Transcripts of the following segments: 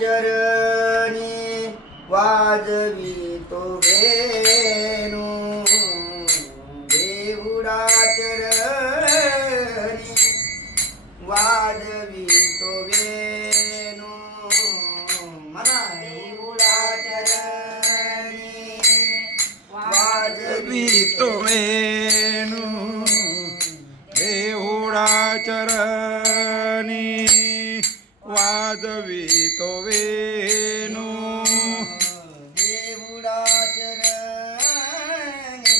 चरणी वाजवितो वेणू देवुडा चरणी वाजवितो वेणू म्हणा देवुडा चरणी वाजवितो वेणू देवुडा चरणी वाजवितो वेणू देवुडा चरणी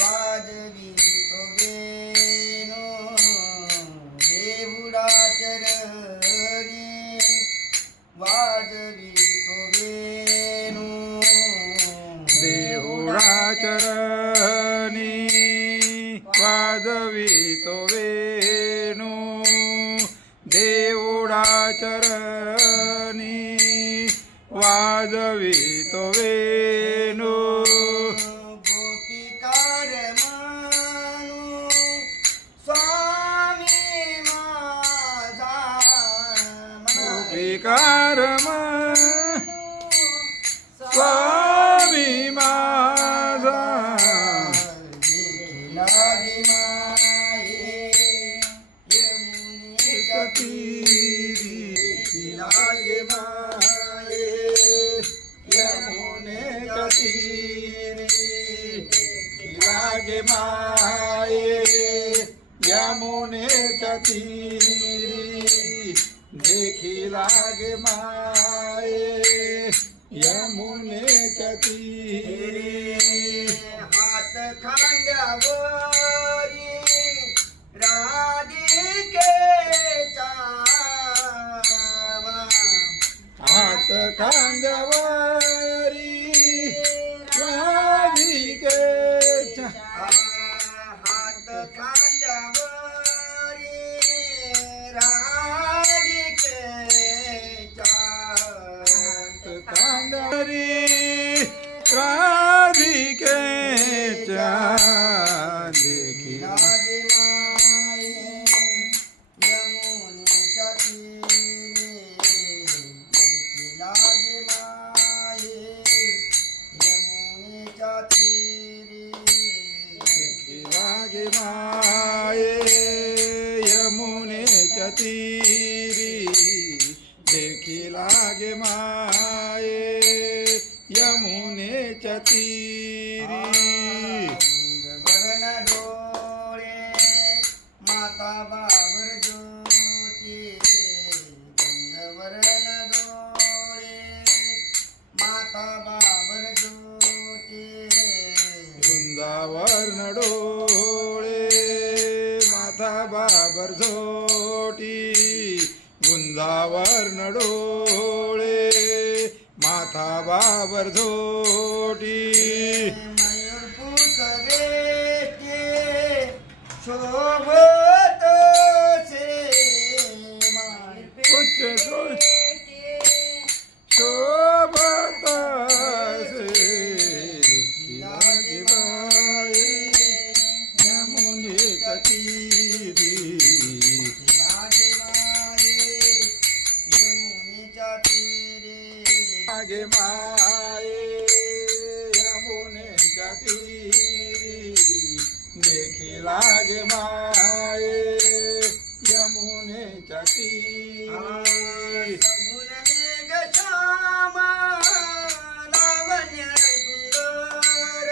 वाजवितो वेणू देवुडा चरणी वाजवितो वेणू देवुडा चरणी वाजवितो वेणू देवुडा चरणी वाजवितो वेणू गोपिकार म्हणू स्वामी माझा गोपिकार म्हणू स्वामी माझा लागे माये यमुनेच्या तीरी लागे माये यमुनेच्या तीरी लागे माये यमुनेच्या तीरी देखी लागे माये यमुनेच्या तीरी हात खांद्यावरी राधिकेचा हात खांद्यावरी राधिकेच्या हात खांद्यावरी राधिकेच्या हात खांद्यावरी राधिकेच्या देखी लागे माये यमुनेच्या तीरी देखी लागे माये यमुनेच्या तीरी देखी लागे माये यमुनेच्या तीरी देखी लागे माये यमुनेच्या तीरी वरण डोळे माता बाबर ज्योती वरण डोळे माता बाबर ज्योती वृंदावन डोळे माता बाबर झोटी वृंदावन डोळे माथा बाबर झोटी मयूर पुस वेटे शोभत से उच्च शोभत से लागे माये यमुनेच्या तीरी लागे माये यमुनेच्या तीरी लागे माये यमुनेच्या तीरी देखी लागे माये यमुनेच्या तीरी सगुण मेघ श्याम लावण्य सुंदर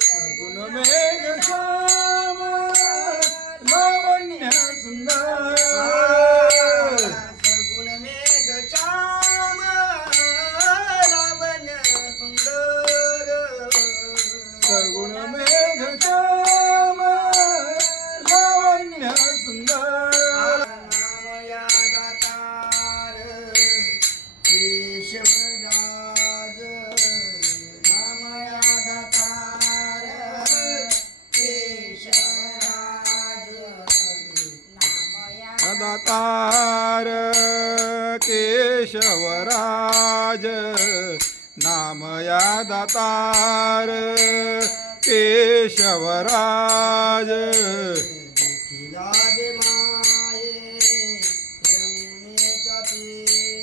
सगुण मेघ श्याम लावण्य सुंदर सगुण मेघ श्याम लावण्य सुंदर सगुण मेघ श्याम लावण्य सुंदर नाम या दातार केशवराज नाम या दातार केशवराज नाम या दातार केशवराज नाम या दातार केशवराज देखी लागे माये यमुनेच्या तीरी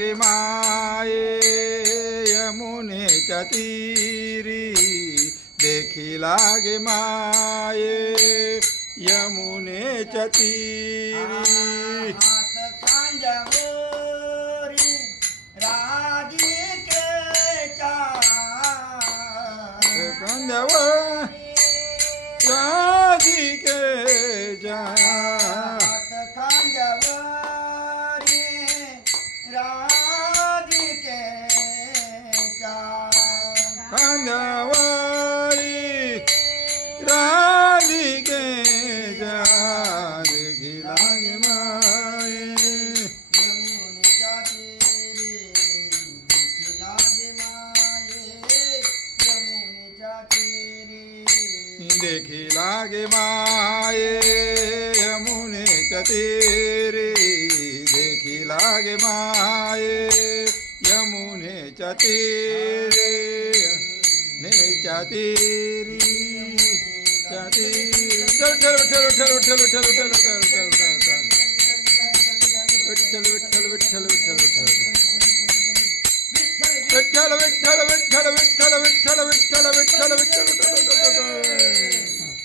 लागे माये यमुनेच्या तीरी देखी लागे माये यमुनेच्या तीरी हात खांद्यावरी राधिकेच्या खांद्यावर राधिकेच्या हात खांद्यावरी राधिकेच्या खांद्यावरी राधिकेच्या देखी लागे माये यमुनेच्या तीरी देखी लागे माये यमुनेच्या तीरी देखी लागे माये यमुनेच्या तीरी देखी लागे माये यमुनेच्या तीरी नेच्या तीरी त्या तीरी ठेव ठेव ठेव ठेव ठेव ठेव ठेव ठेव ठेव विठ्ठल विठ्ठल विठ्ठल विठ्ठल विठ्ठल विठ्ठल विठ्ठल विठ्ठल विठ्ठल विठ्ठल विठ्ठल विठ्ठल विठ्ठल विठ्ठल